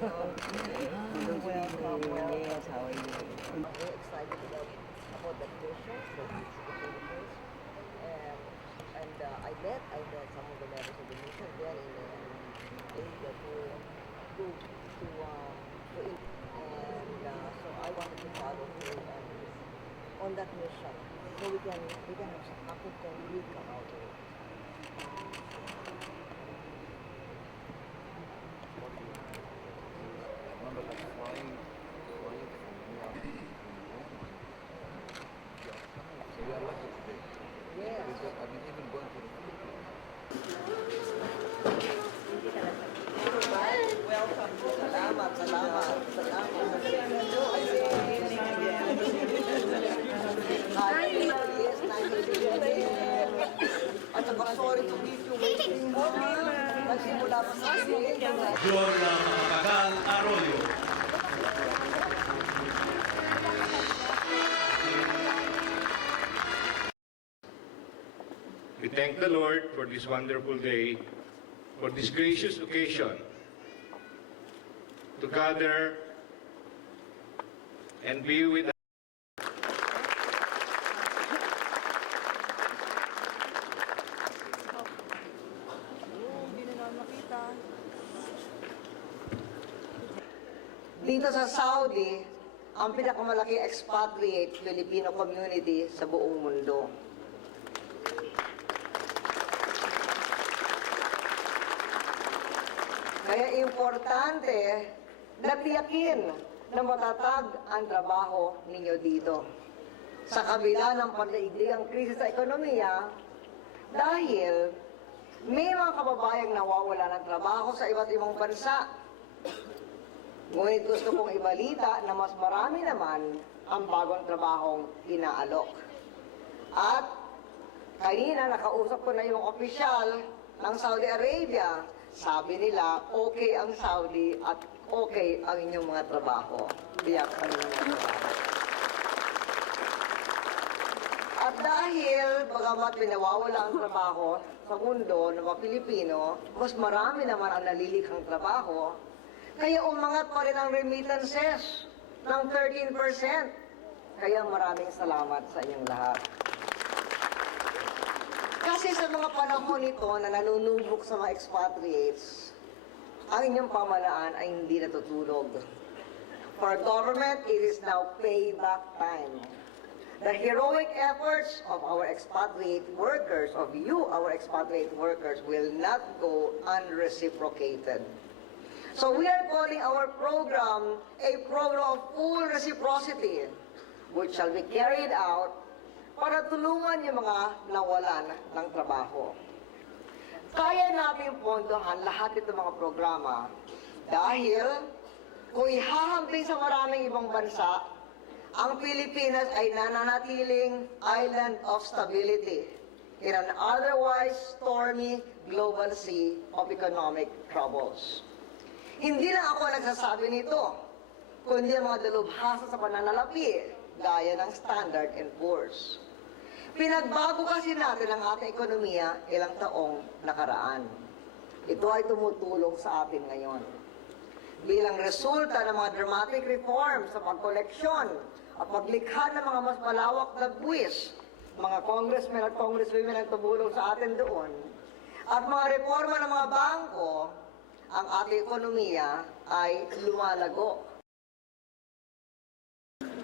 Welcome. Yes, how are you? I'm very excited about the mission for each of the Philippines. And I met some of the members of the mission there in Asia so I wanted to follow through on that mission so we can have some happy concrete come out of it. Remember the flying from New York. So we are lucky today. Yes. Because I mean, even going to the Philippines. Welcome. Salamat. Yes, at saka sorry to meet you. Waiting mo. Nagsimula pa sa akin. Gloria Macapagal Arroyo. We thank the Lord for this wonderful day, for this gracious occasion to gather and be with us. Hindi na naman makita. Dito sa Saudi, ang pinakamalaki expatriate Filipino community sa buong mundo. Kaya importante na tiyakin na matatag ang trabaho ninyo dito. Sa kabila ng pandaigdigang krisis sa ekonomiya, dahil may mga kababayang nawawala ng trabaho sa iba't ibang bansa. Ngunit gusto kong ibalita na mas marami naman ang bagong trabahong inaalok. At kanina nakausap ko na yung opisyal ng Saudi Arabia. Sabi nila, okay ang Saudi at okay ang inyong mga trabaho. Tiyak ang inyong mga trabaho. At dahil, bagamat pinawawala ang trabaho sa mundo ng mga Pilipino, mas marami naman ang nalilikhang trabaho, kaya umangat pa rin ang remittances ng 13%. Kaya maraming salamat sa inyong lahat. Kasi sa mga panahon nito na nanunubok sa mga expatriates, ang inyong pamalaan ay hindi natutulog. For government, it is now payback time. The heroic efforts of our expatriate workers, of you, our expatriate workers, will not go unreciprocated. So we are calling our program a program of full reciprocity, which shall be carried out para tulungan yung mga nawalan ng trabaho. Kaya natin pondohan lahat itong mga programa dahil kung ihahambing sa maraming ibang bansa, ang Pilipinas ay nananatiling island of stability in an otherwise stormy global sea of economic troubles. Hindi lang ako nagsasabi nito, kundi ang mga dalubhasa sa pananalapi gaya ng Standard & Poor's. Pinagbago kasi natin ang ating ekonomiya ilang taong nakaraan. Ito ay tumutulong sa atin ngayon. Bilang resulta ng mga dramatic reforms sa pagkoleksyon at paglikha ng mga mas malawak na buwis, mga congressmen at congresswomen ang tumulong sa atin doon, at mga reforma ng mga bangko, ang ating ekonomiya ay lumalago.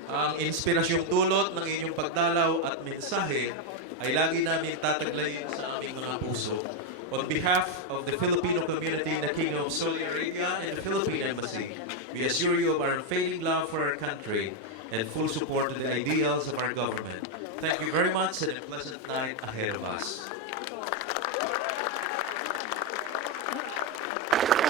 Ang inspirasyong dulot ng inyong pagdalaw at mensahe ay lagi namin tataglayin sa aming mga puso. On behalf of the Filipino community in the Kingdom of Saudi Arabia and the Philippine Embassy, we assure you of our unfailing love for our country and full support to the ideals of our government. Thank you very much and a pleasant night ahead of us.